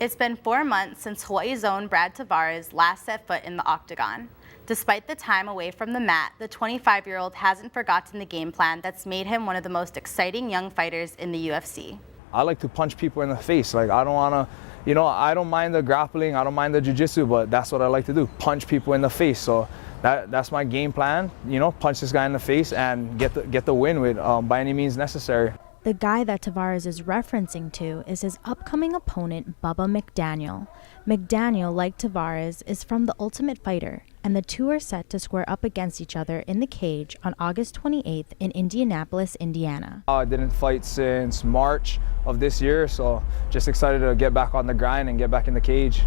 It's been 4 months since Hawaii's own Brad Tavares last set foot in the octagon. Despite the time away from the mat, the 25-year-old hasn't forgotten the game plan that's made him one of the most exciting young fighters in the UFC. I like to punch people in the face. Like, I don't want to, I don't mind the grappling, I don't mind the jiu-jitsu, but that's what I like to do, punch people in the face. So that's my game plan, punch this guy in the face and get the win with by any means necessary. The guy that Tavares is referencing to is his upcoming opponent, Bubba McDaniel. McDaniel, like Tavares, is from The Ultimate Fighter, and the two are set to square up against each other in the cage on August 28th in Indianapolis, Indiana. I didn't fight since March of this year, so just excited to get back on the grind and get back in the cage.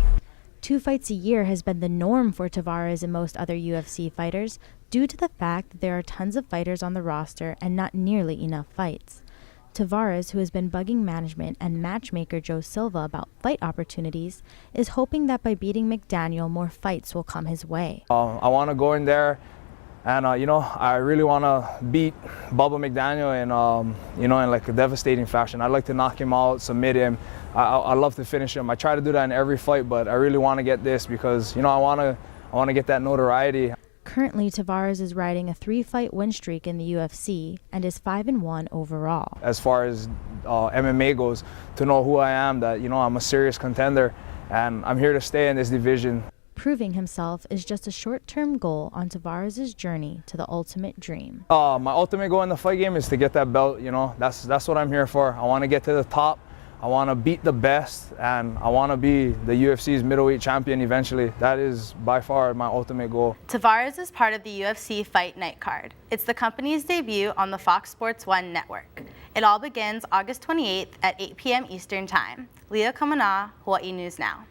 2 fights a year has been the norm for Tavares and most other UFC fighters due to the fact that there are tons of fighters on the roster and not nearly enough fights. Tavares, who has been bugging management and matchmaker Joe Silva about fight opportunities, is hoping that by beating McDaniel, more fights will come his way. I want to go in there and, I really want to beat Bubba McDaniel in like a devastating fashion. I'd like to knock him out, submit him. I love to finish him. I try to do that in every fight, but I really want to get this because, I want to get that notoriety. Currently, Tavares is riding a 3-fight win streak in the UFC and is 5-1 overall. As far as MMA goes, to know who I am, that I'm a serious contender and I'm here to stay in this division. Proving himself is just a short-term goal on Tavares' journey to the ultimate dream. My ultimate goal in the fight game is to get that belt. That's what I'm here for. I want to get to the top. I want to beat the best, and I want to be the UFC's middleweight champion eventually. That is by far my ultimate goal. Tavares is part of the UFC Fight Night card. It's the company's debut on the Fox Sports 1 network. It all begins August 28th at 8 p.m. Eastern Time. Leah Kamana, Hawaii News Now.